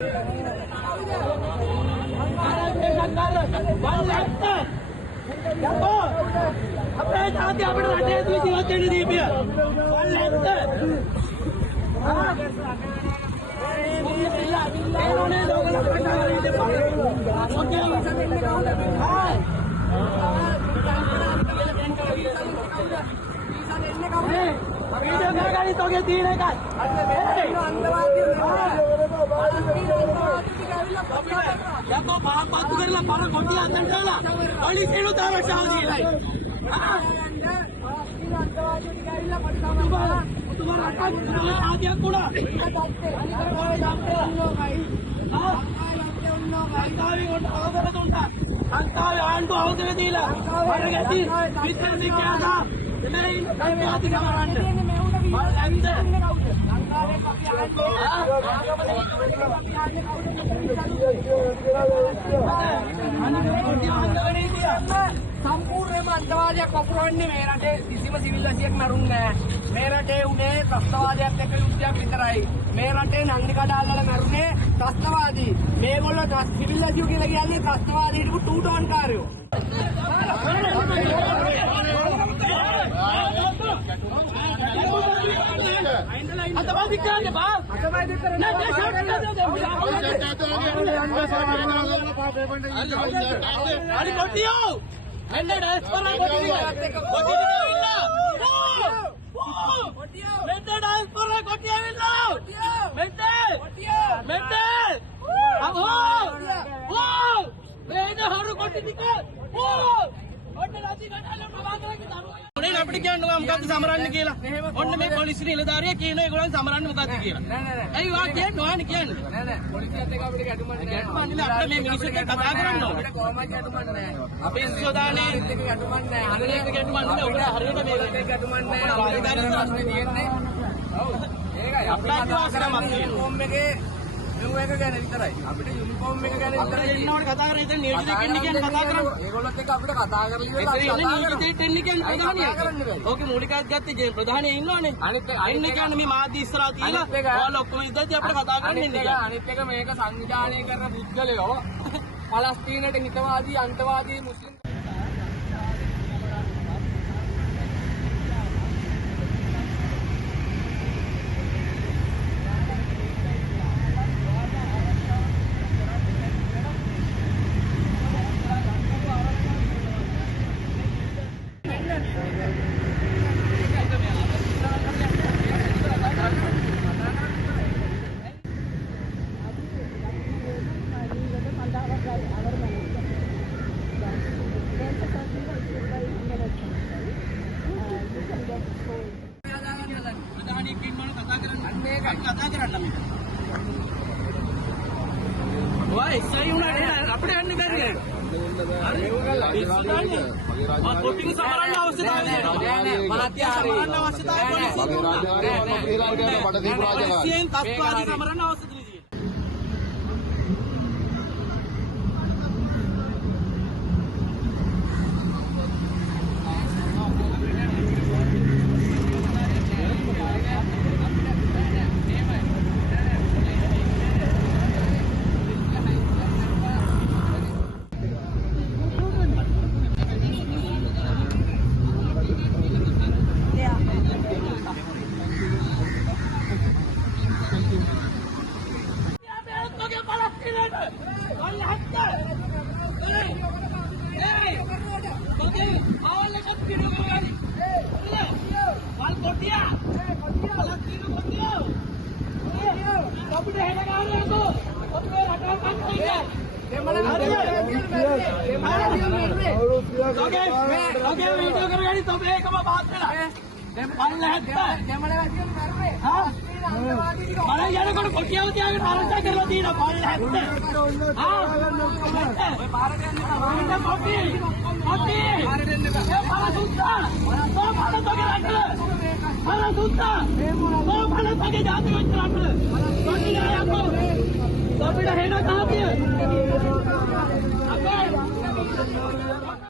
අපේ ජාතිය අපිට රටේ ඇතුලේ ජීවත් වෙන්න දීපිය. වල්ලෙන්ද. ඒනෝනේ දෝගල කතාවල ඉඳපන්. ඔකේ ඉස්සෙල්ලා කවුද? හායි. වීඩියෝ කරගනි තෝගේ තියෙන එකයි. යකෝ පාපත්තු කරලා පර කොටිය අතට දාලා පොලිසියලු තාරක්ෂාව දීලා. तुम्हारा आदिया कूड़ा अंकावी आंटू అవతల దీలా మరగతి విత్తని క్యాదా नहीं अंकाती कमरांड और अंदर अंकावे कपी संपूर्ण अंतवादी कोपरोन्नी මේ රටේ කිසිම සිවිල් වැසියෙක් මරුන්නේ නැහැ. මේ රටේ උනේ ත්‍රස්තවාදයක් එක්ක යුද්ධයක් විතරයි. මේ රටේ නංගි කඩාල් වල මරුනේ ත්‍රස්තවාදී. මේගොල්ලෝ සිවිල් වැසියෝ කියලා කියන්නේ ත්‍රස්තවාදීට ටූටෝන් කාරයෝ. අතවාදි කියන්නේ බා අතවාදි කරන්නේ අලි කොටියෝ එන්න ඩයස්පොරා කොටියෝ ඉන්න කොටියෝ මෙන්න ඩයස්පොරා කොටියෝ ඉන්න මෙන්න අහෝ මේන හරු කොටි ටික ඔන්න රාජි ගණාලේ ප්‍රවාහකලගේ දරුවෝ උනේ අපිට කියන්නවා මොකද්ද සමරන්න කියලා. ඔන්න මේ පොලිසිය නිලධාරියා කියන ඒගොල්ලන් සමරන්න මොකද්ද කියලා. ඇයි වා කියන්නේ ඔයානේ කියන්නේ. නෑ පොලිසියත් එක්ක අපිට ගැටුමක් නෑ. ගැටුමක් නෑ අපිට මේ මිනිස්සුත් එක්ක කතා කරන්න ඕනේ. අපිට කොහොමද ගැටුමක් නෑ. අපි ඉස්සෝදානේ එක්ක ගැටුමක් නෑ. අනිත් එක ගැටුමක් නෑ. ඔබට හරියට මේක ගැටුමක් නෑ. අධිකාරී ප්‍රශ්නේ තියෙන්නේ. ඔව්. ඒකයි අපිට අදහසක් තියෙනවා. එකේ මේක ගැන විතරයි. අපිට යුනිෆෝම් එක ගැන විතරයි. එන්නවට කතා කරලා ඉතින් නියෝජිතයෙක් ඉන්න කියන්නේ කතා කරන්නේ. ඒගොල්ලොත් එක්ක අපිට කතා කරලා ඉවරලා අපි කතා කරන්නේ. නියෝජිතයෙක් ඉන්න කියන්නේ ප්‍රධානියෙක්. ඕකේ මූලිකවත් ගත්තේ ප්‍රධානිය ඉන්නවනේ. අනිත් කියන්නේ මේ මාධ්‍ය ඉස්සරහා තියලා ඔයාලා ඔක්කොම ඉඳද්දි අපිට කතා කරන්න ඉන්නේ. අනිත් එක මේක සංවිධානය කරන පුද්ගලයෝ පලස්තීනයට හිතවාදී අන්තවාදී මුස්ලිම් අපිට යන්න බැරි නේද? කොටින් සමරන්න අවශ්‍යතාවය නෑ. මහත්ය සමරන්න අවශ්‍යතාවය පොලිසියෙන් තස්වාදී සමරන්න අවශ්‍යතාවය.